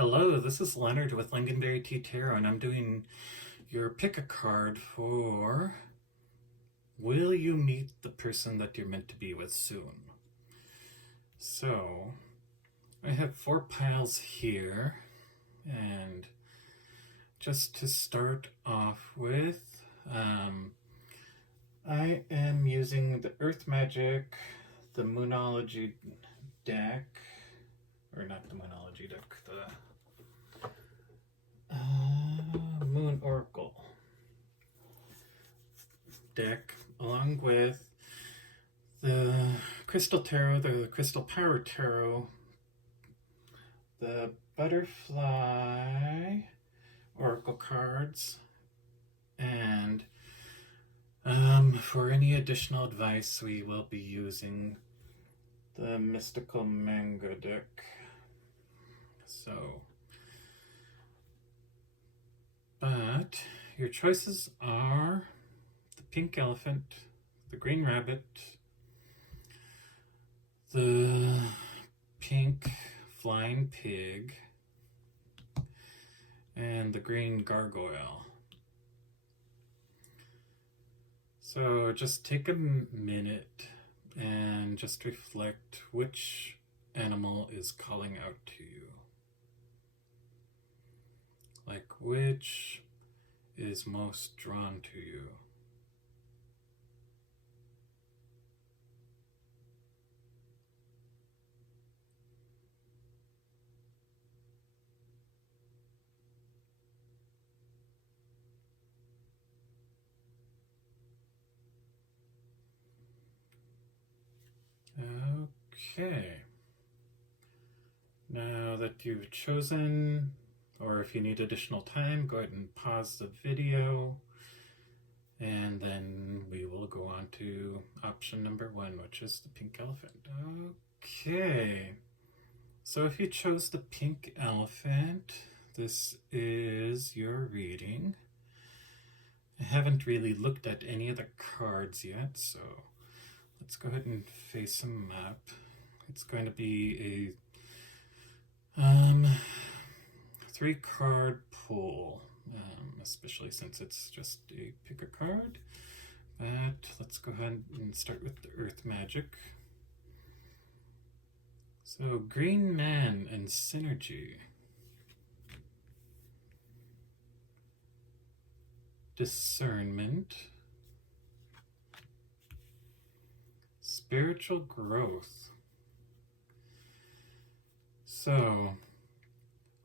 Hello, this is Leonard with Lingonberry Tea Tarot, and I'm doing your pick a card for Will You Meet the Person That You're Meant to Be With Soon? So, I have 4 piles here, and just to start off with, I am using the Earth Magic, the Moonology deck, or not the Moonology deck, the Moon Oracle deck, along with the Crystal Tarot, the Crystal Power Tarot, the Butterfly Oracle cards, and for any additional advice, we will be using the Mystical Manga deck. So, but your choices are the pink elephant, the green rabbit, the pink flying pig, and the green gargoyle. So just take a minute and just reflect which animal is calling out to you. Like, which is most drawn to you? Okay. Now that you've chosen, or if you need additional time, go ahead and pause the video, and then we will go on to option number 1, which is the pink elephant. Okay. So if you chose the pink elephant, this is your reading. I haven't really looked at any of the cards yet, so let's go ahead and face them up. It's going to be a 3-card pull, especially since it's just a pick a card. But let's go ahead and start with the Earth Magic. So, Green Man and Synergy. Discernment. Spiritual growth. So,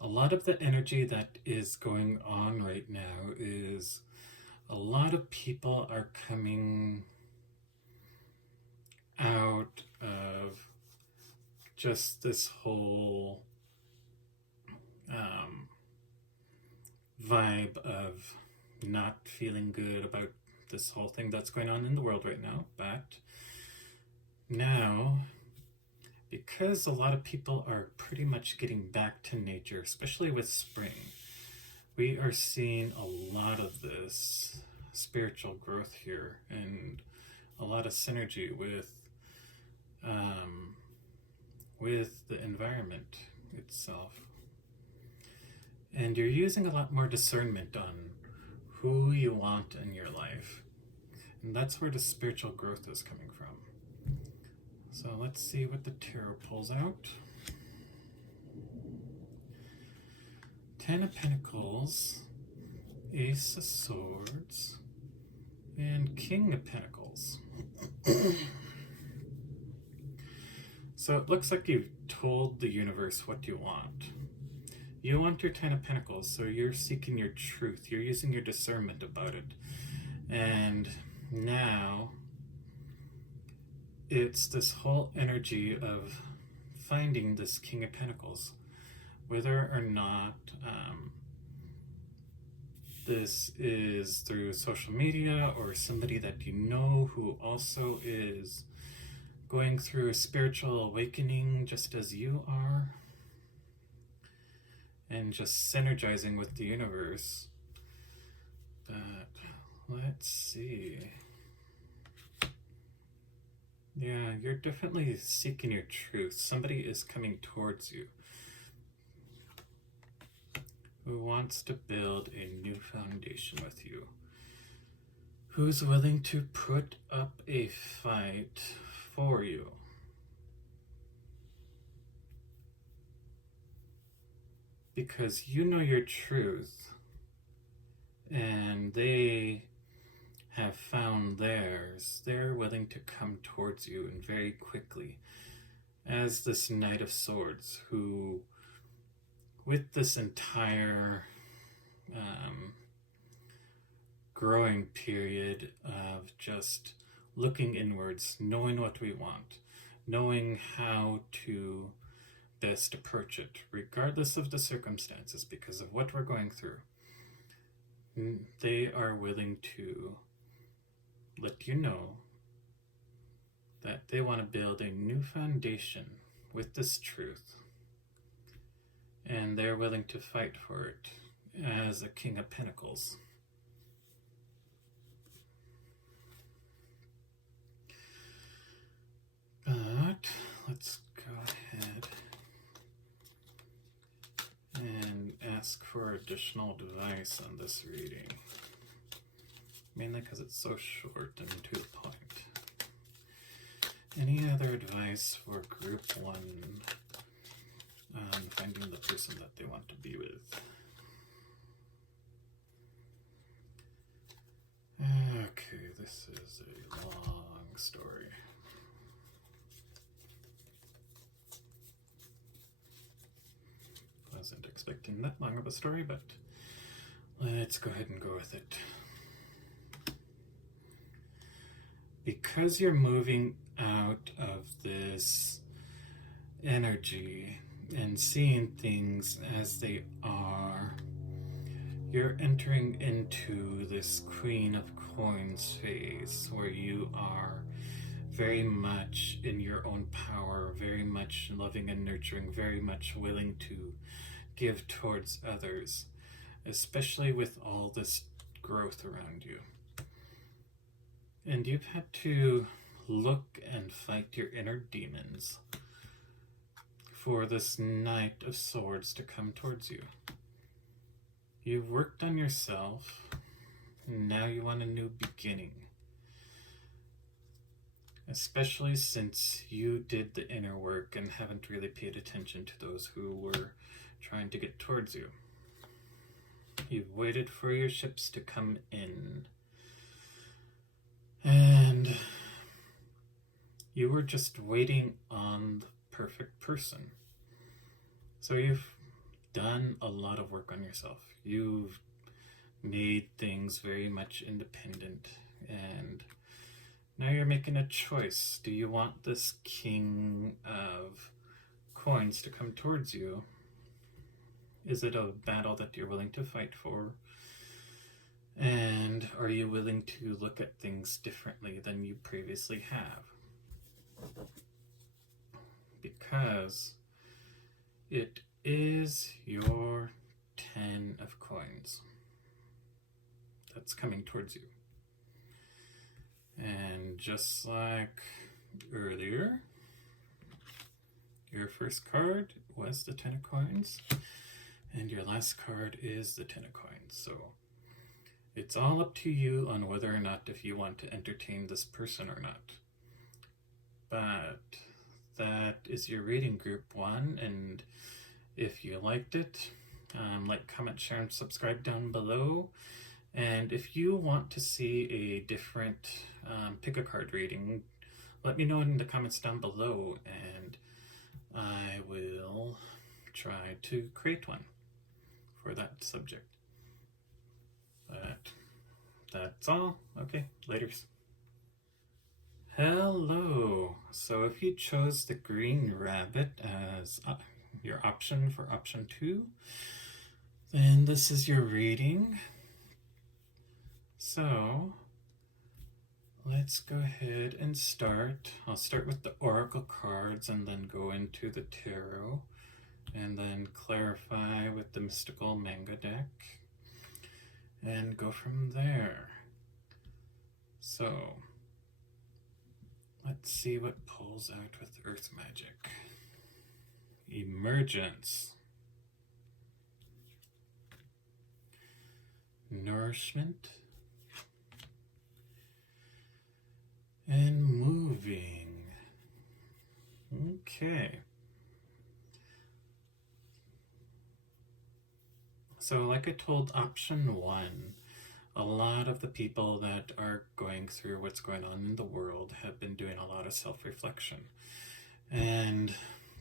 a lot of the energy that is going on right now is a lot of people are coming out of just this whole vibe of not feeling good about this whole thing that's going on in the world right now. But now, because a lot of people are pretty much getting back to nature, especially with spring, we are seeing a lot of this spiritual growth here and a lot of synergy with the environment itself. And you're using a lot more discernment on who you want in your life. And that's where the spiritual growth is coming from. So let's see what the tarot pulls out. 10 of Pentacles, Ace of Swords, and King of Pentacles. So it looks like you've told the universe what you want. You want your 10 of Pentacles, so you're seeking your truth. You're using your discernment about it. And now it's this whole energy of finding this King of Pentacles, whether or not this is through social media or somebody that you know who also is going through a spiritual awakening just as you are, and just synergizing with the universe. But let's see. Yeah, you're definitely seeking your truth. Somebody is coming towards you. who wants to build a new foundation with you, who's willing to put up a fight for you. Because you know your truth, and they have found theirs. They're willing to come towards you, and very quickly, as this Knight of Swords, who, with this entire growing period of just looking inwards, knowing what we want, knowing how to best approach it, regardless of the circumstances, because of what we're going through, they are willing to let you know that they want to build a new foundation with this truth, and they're willing to fight for it as a King of Pentacles. But let's go ahead and ask for additional advice on this reading, mainly because it's so short and to the point. Any other advice for group 1 on finding the person that they want to be with? Okay, this is a long story. Wasn't expecting that long of a story, but let's go ahead and go with it. Because you're moving out of this energy and seeing things as they are, you're entering into this Queen of Coins phase where you are very much in your own power, very much loving and nurturing, very much willing to give towards others, especially with all this growth around you. And you've had to look and fight your inner demons for this Knight of Swords to come towards you. You've worked on yourself, and now you want a new beginning. Especially since you did the inner work and haven't really paid attention to those who were trying to get towards you. You've waited for your ships to come in, and you were just waiting on the perfect person. So you've done a lot of work on yourself. You've made things very much independent, and now you're making a choice. Do you want this King of Coins to come towards you? Is it a battle that you're willing to fight for? And are you willing to look at things differently than you previously have? Because it is your 10 of Coins that's coming towards you. And just like earlier, your first card was the 10 of Coins, and your last card is the 10 of Coins. So it's all up to you on whether or not if you want to entertain this person or not. But that is your reading, group 1, and if you liked it, like, comment, share, and subscribe down below. And if you want to see a different pick a card reading, let me know in the comments down below, and I will try to create one for that subject. But that's all. Okay, laters. Hello. So if you chose the green rabbit as your option for option 2, then this is your reading. So let's go ahead and start. I'll start with the oracle cards and then go into the tarot and then clarify with the mystical manga deck and go from there. So let's see what pulls out with earth magic. Emergence. nourishment, and moving. Okay. So like I told option 1, a lot of the people that are going through what's going on in the world have been doing a lot of self-reflection. And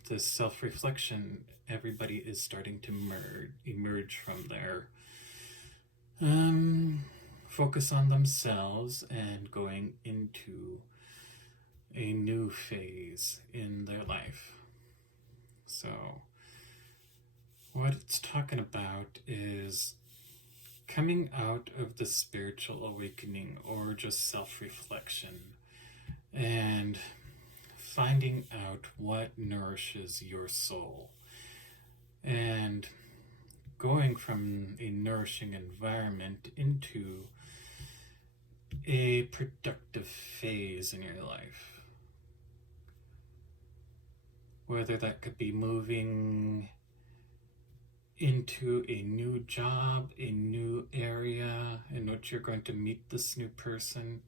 this self-reflection, everybody is starting to emerge from their focus on themselves and going into a new phase in their life. So what it's talking about is coming out of the spiritual awakening or just self-reflection and finding out what nourishes your soul and going from a nourishing environment into a productive phase in your life. Whether that could be moving into a new job, a new area in which you're going to meet this new person,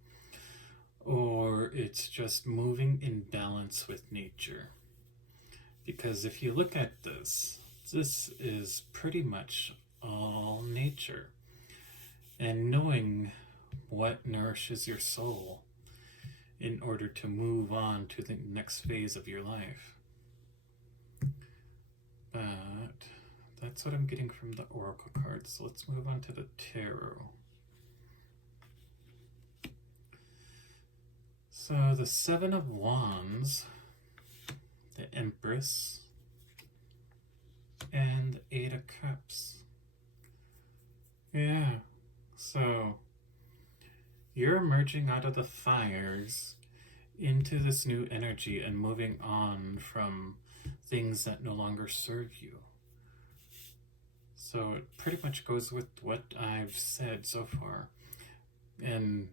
or it's just moving in balance with nature. Because if you look at this is pretty much all nature. And knowing what nourishes your soul in order to move on to the next phase of your life. But that's what I'm getting from the Oracle cards. So let's move on to the Tarot. So the Seven of Wands, the Empress, and the Eight of Cups. Yeah, so you're emerging out of the fires into this new energy and moving on from things that no longer serve you. So it pretty much goes with what I've said so far. And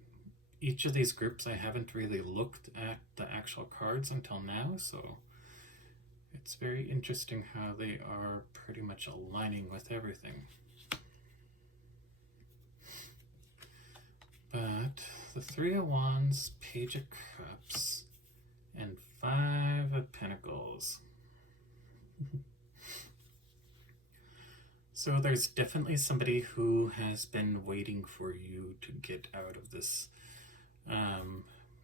each of these groups I haven't really looked at the actual cards until now, so it's very interesting how they are pretty much aligning with everything. But the Three of Wands, Page of Cups, and Five of Pentacles. So there's definitely somebody who has been waiting for you to get out of this,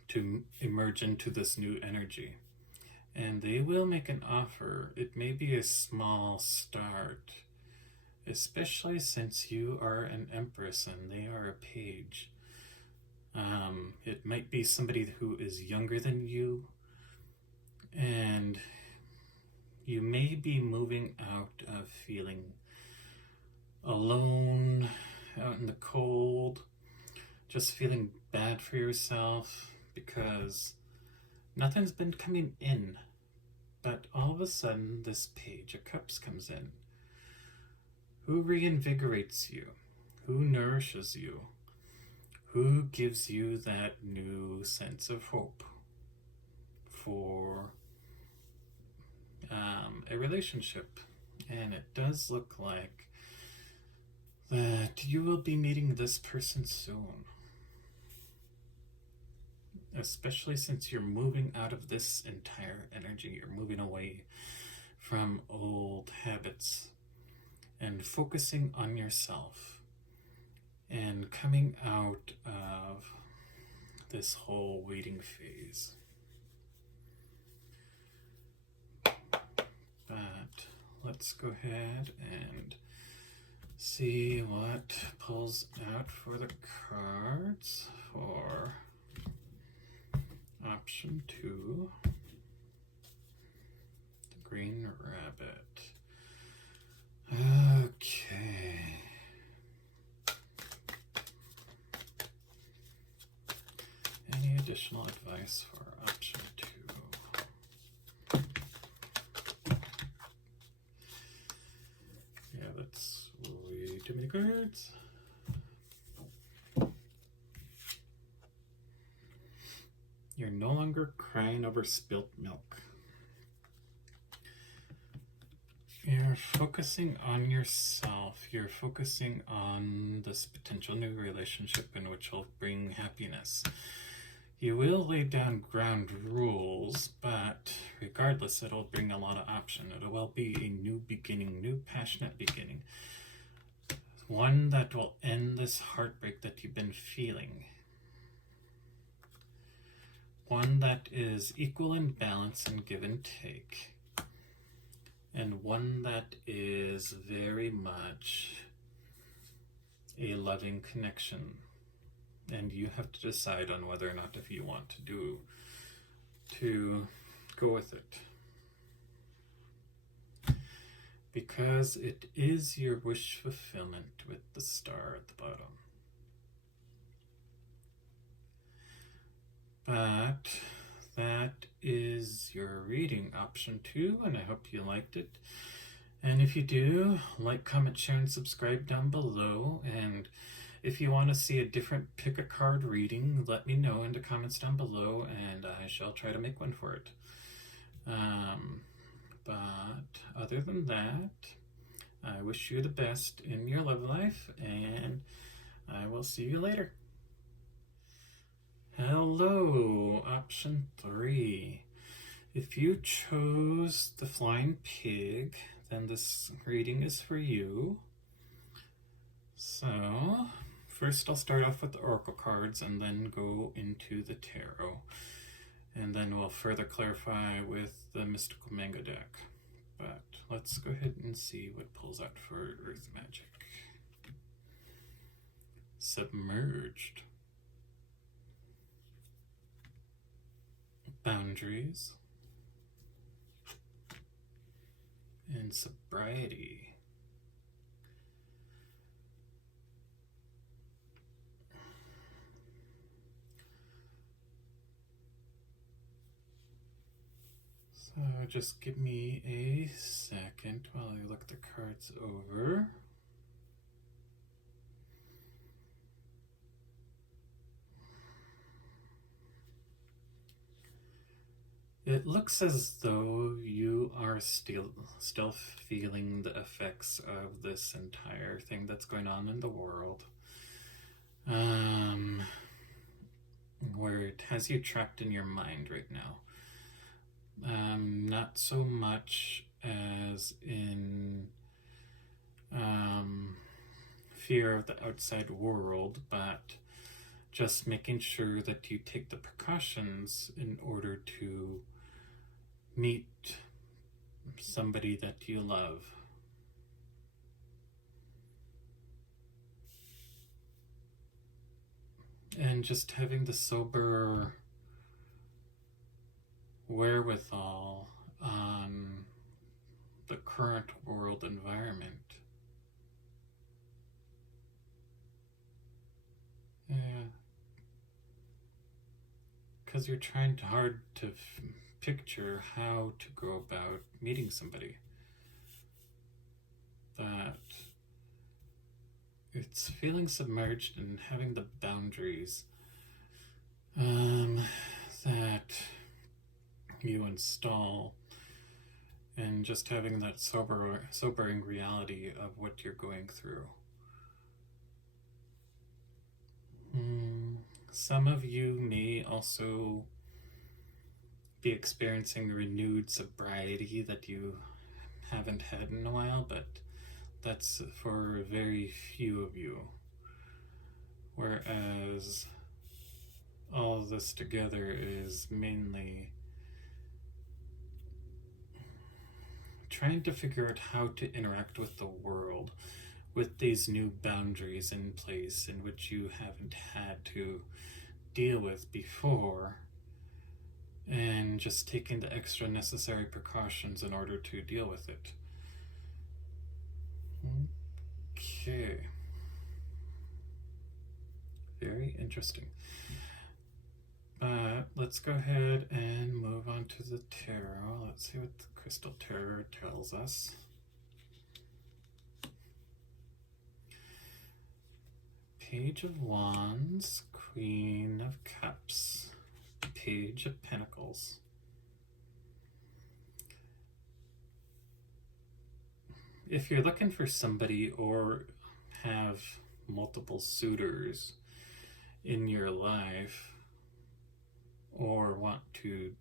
to emerge into this new energy. And they will make an offer. It may be a small start, especially since you are an Empress and they are a Page. It might be somebody who is younger than you, and you may be moving out of feeling alone, out in the cold, just feeling bad for yourself because nothing's been coming in. But all of a sudden, this Page of Cups comes in. Who reinvigorates you? Who nourishes you? Who gives you that new sense of hope for a relationship? And it does look like that you will be meeting this person soon. Especially since you're moving out of this entire energy. You're moving away from old habits and focusing on yourself and coming out of this whole waiting phase. But let's go ahead and see what pulls out for the cards for option 2, the Green Rabbit. Okay. Any additional advice for option 2? Yeah, that's way too many cards. You're no longer crying over spilt milk. You're focusing on yourself. You're focusing on this potential new relationship in which will bring happiness. You will lay down ground rules, but regardless, it'll bring a lot of option. It will be a new beginning, new passionate beginning. One that will end this heartbreak that you've been feeling. One that is equal in balance and give and take. And one that is very much a loving connection. And you have to decide on whether or not if you want to go with it. Because it is your wish fulfillment with the star at the bottom. But that is your reading option 2, and I hope you liked it. And if you do, like, comment, share, and subscribe down below. And if you want to see a different pick a card reading, let me know in the comments down below, and I shall try to make one for it. But other than that, I wish you the best in your love life, and I will see you later. Hello, option 3. If you chose the flying pig, then this reading is for you. So, first I'll start off with the oracle cards and then go into the tarot. And then we'll further clarify with the mystical manga deck. But let's go ahead and see what pulls out for Earth Magic. Submerged. Boundaries. And sobriety. So just give me a second while I look the cards over. It looks as though you are still feeling the effects of this entire thing that's going on in the world. Where it has you trapped in your mind right now. Not so much as in fear of the outside world, but just making sure that you take the precautions in order to meet somebody that you love. And just having the sober wherewithal on the current world environment. Yeah. Because you're trying hard to picture how to go about meeting somebody. That it's feeling submerged and having the boundaries that you install, and just having that sobering reality of what you're going through. Some of you may also be experiencing renewed sobriety that you haven't had in a while, but that's for very few of you. Whereas all of this together is mainly trying to figure out how to interact with the world with these new boundaries in place in which you haven't had to deal with before, and just taking the extra necessary precautions in order to deal with it. Okay. Very interesting. Let's go ahead and move on to the tarot. Let's see what the Crystal Tarot tells us. Page of Wands, Queen of Cups, Page of Pentacles. if you're looking for somebody or have multiple suitors in your life, or want to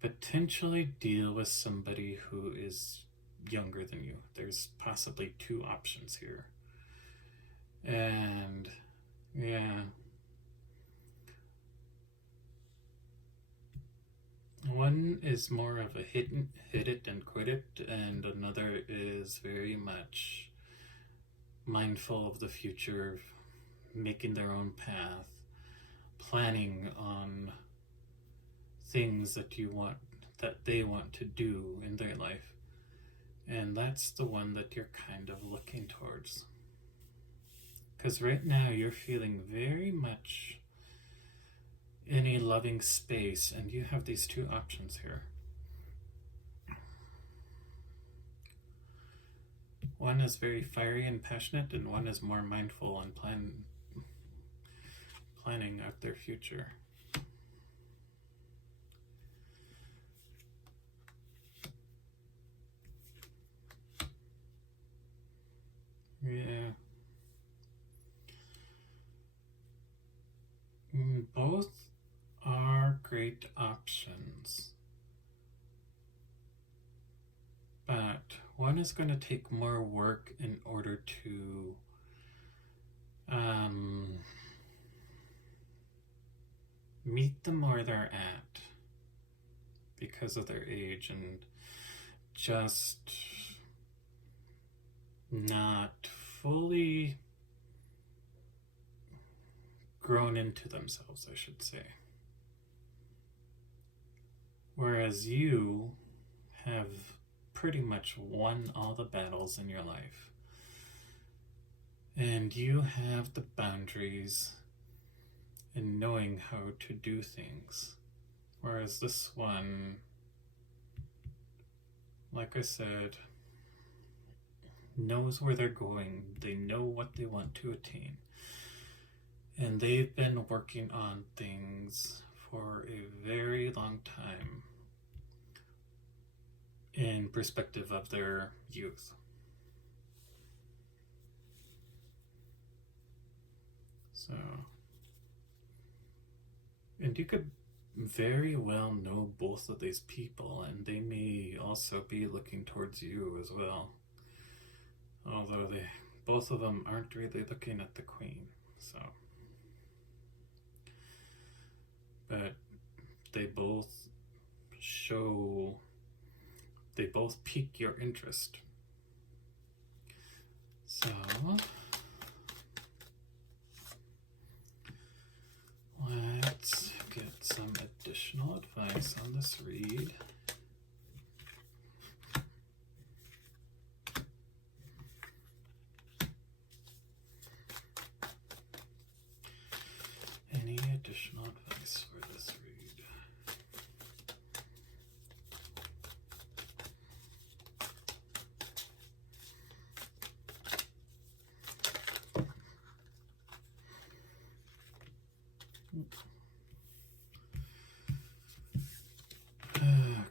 potentially deal with somebody who is younger than you, there's possibly two options here. And yeah, one is more of a hit it and quit it, and another is very much mindful of the future, making their own path, planning on things that they want to do in their life. And that's the one that you're kind of looking towards. Because right now you're feeling very much in a loving space, and you have these two options here. One is very fiery and passionate, and one is more mindful and planning out their future. Yeah. Both are great options. But one is going to take more work in order to meet them where they're at because of their age and just not fully grown into themselves, I should say. Whereas you have pretty much won all the battles in your life. And you have the boundaries in knowing how to do things. Whereas this one, like I said, knows where they're going. They know what they want to attain. And they've been working on things for a very long time in perspective of their youth. So, and you could very well know both of these people, and they may also be looking towards you as well. Although both of them aren't really looking at the Queen, so. But they both pique your interest. So, let's get some additional advice on this read. Any additional advice for this read? Okay.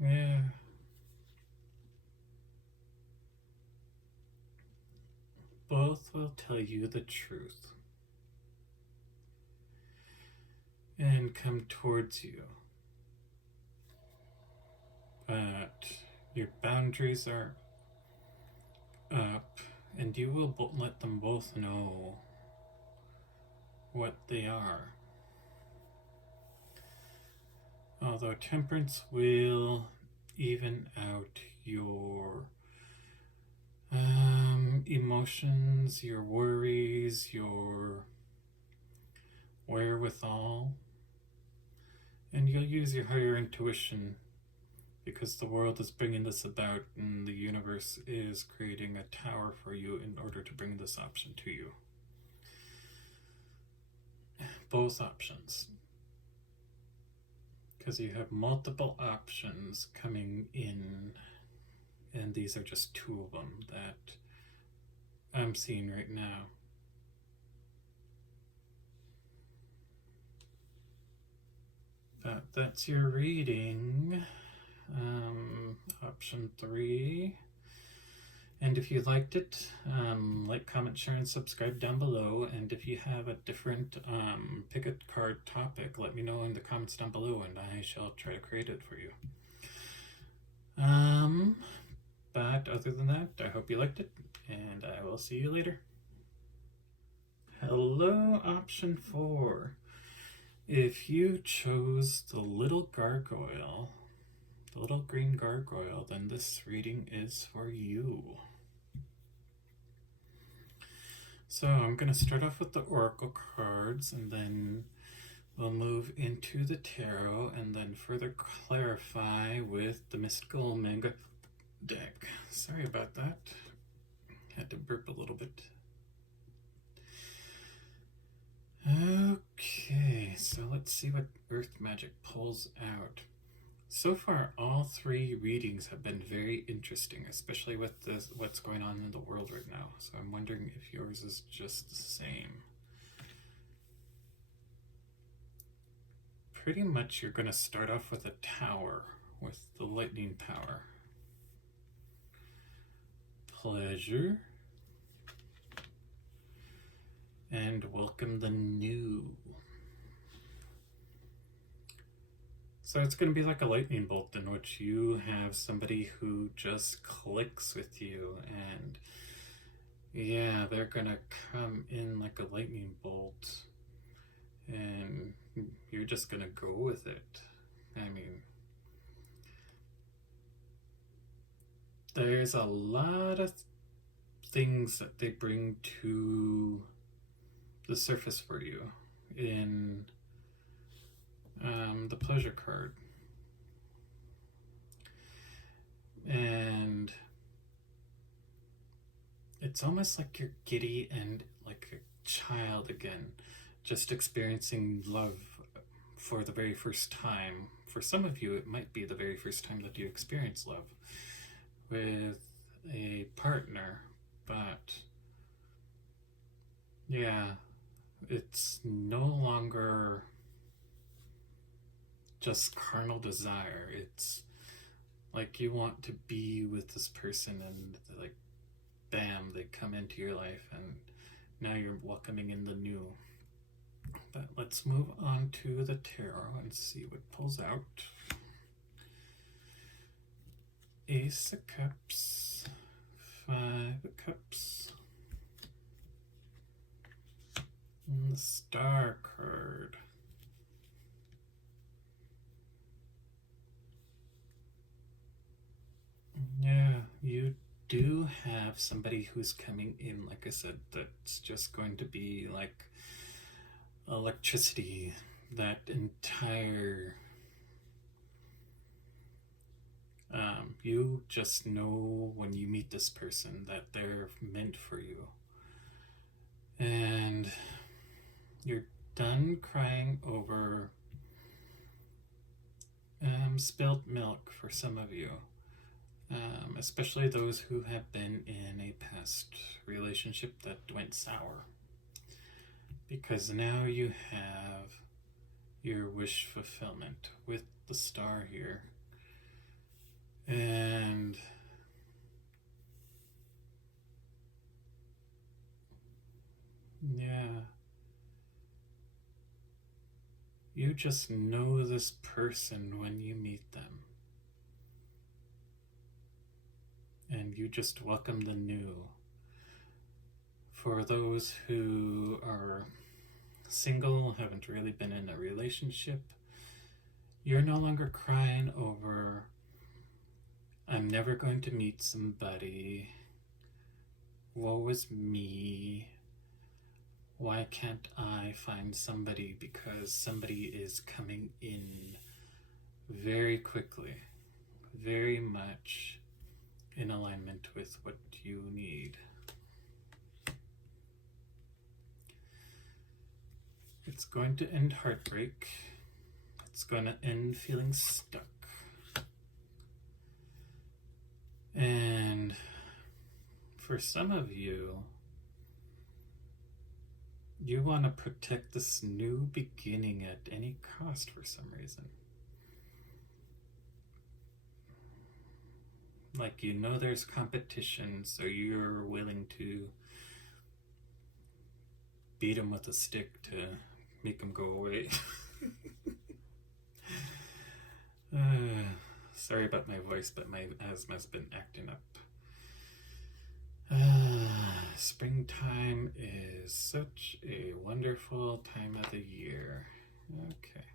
Yeah. Both will tell you the truth and come towards you. But your boundaries are up, and you will let them both know what they are. Although temperance will even out your emotions, your worries, your wherewithal, and you'll use your higher intuition because the world is bringing this about and the universe is creating a tower for you in order to bring this option to you. Both options. Because you have multiple options coming in and these are just two of them that I'm seeing right now. But that's your reading. Option 3. And if you liked it, like, comment, share, and subscribe down below. And if you have a different pick a card topic, let me know in the comments down below, and I shall try to create it for you. But other than that, I hope you liked it, and I will see you later. Hello, option 4. If you chose the little gargoyle, the little green gargoyle, then this reading is for you. So I'm going to start off with the oracle cards, and then we'll move into the tarot, and then further clarify with the mystical manga deck. Sorry about that. Had to burp a little bit. Okay, so let's see what Earth Magic pulls out. So far, all 3 readings have been very interesting, especially with what's going on in the world right now. So I'm wondering if yours is just the same. Pretty much you're going to start off with a tower with the lightning power. Pleasure. And welcome the new. So it's going to be like a lightning bolt, in which you have somebody who just clicks with you, and yeah, they're going to come in like a lightning bolt, and you're just going to go with it. I mean, there's a lot of things that they bring to the surface for you in the pleasure card. And it's almost like you're giddy and like a child again, just experiencing love for the very first time. For some of you, it might be the very first time that you experience love with a partner, but yeah, it's no longer just carnal desire. It's like you want to be with this person, and like, bam, they come into your life, and now you're welcoming in the new. But let's move on to the tarot and see what pulls out. Ace of Cups, 5 of Cups, and the Star card. Yeah, you do have somebody who's coming in, like I said, that's just going to be like electricity. That entire you just know when you meet this person that they're meant for you, and you're done crying over spilled milk for some of you. Especially those who have been in a past relationship that went sour. Because now you have your wish fulfillment with the Star here. And yeah, you just know this person when you meet them. And you just welcome the new. For those who are single, haven't really been in a relationship, you're no longer crying over, I'm never going to meet somebody, woe is me, why can't I find somebody, because somebody is coming in very quickly, very much in alignment with what you need. It's going to end heartbreak. It's going to end feeling stuck. And for some of you, you want to protect this new beginning at any cost for some reason. Like, you know there's competition, so you're willing to beat him with a stick to make him go away. Sorry about my voice, but my asthma's been acting up. Springtime is such a wonderful time of the year. Okay.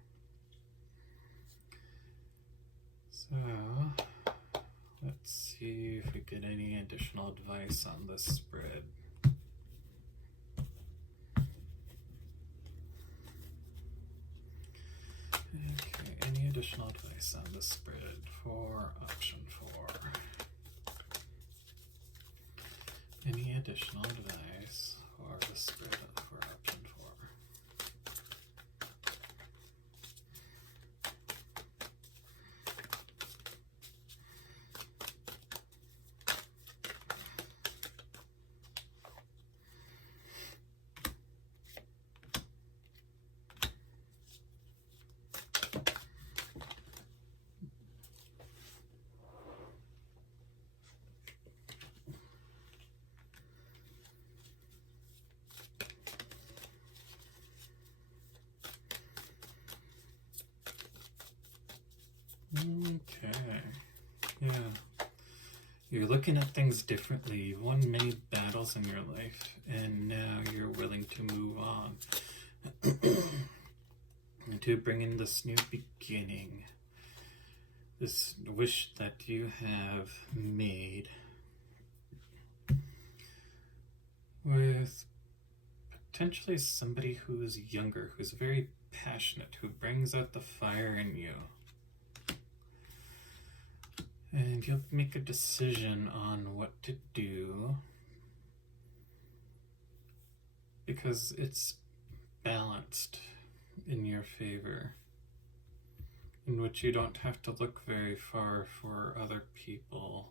So, let's see if we get any additional advice on this spread. Okay, any additional advice on the spread for option 4? Any additional advice for the spread for option 4? Okay, yeah. You're looking at things differently. You've won many battles in your life, and now you're willing to move on. And to bring in this new beginning. This wish that you have made with potentially somebody who's younger, who's very passionate, who brings out the fire in you. And you'll make a decision on what to do because it's balanced in your favor, in which you don't have to look very far for other people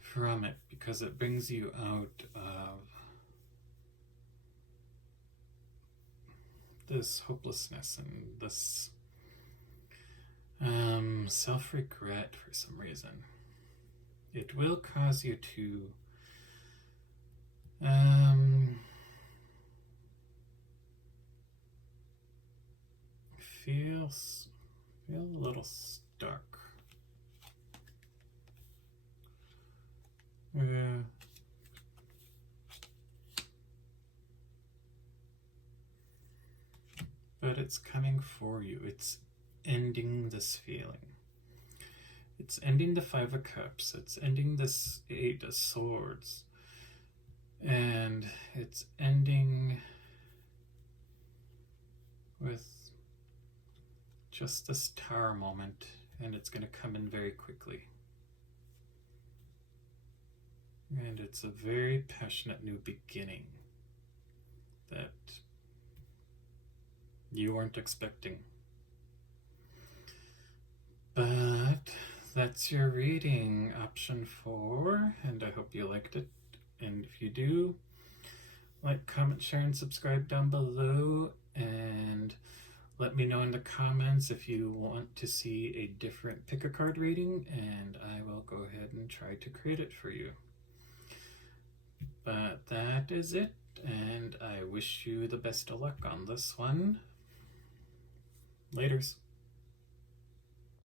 from it, because it brings you out of this hopelessness and this self-regret for some reason. It will cause you to feel a little stuck. But it's coming for you. It's ending this feeling. It's ending the 5 of Cups. It's ending this 8 of Swords. And it's ending with just this Tower moment, and it's going to come in very quickly. And it's a very passionate new beginning that you weren't expecting. But that's your reading, option 4, and I hope you liked it. And if you do, like, comment, share, and subscribe down below, and let me know in the comments if you want to see a different pick a card reading, and I will go ahead and try to create it for you. But that is it, and I wish you the best of luck on this one. Laters.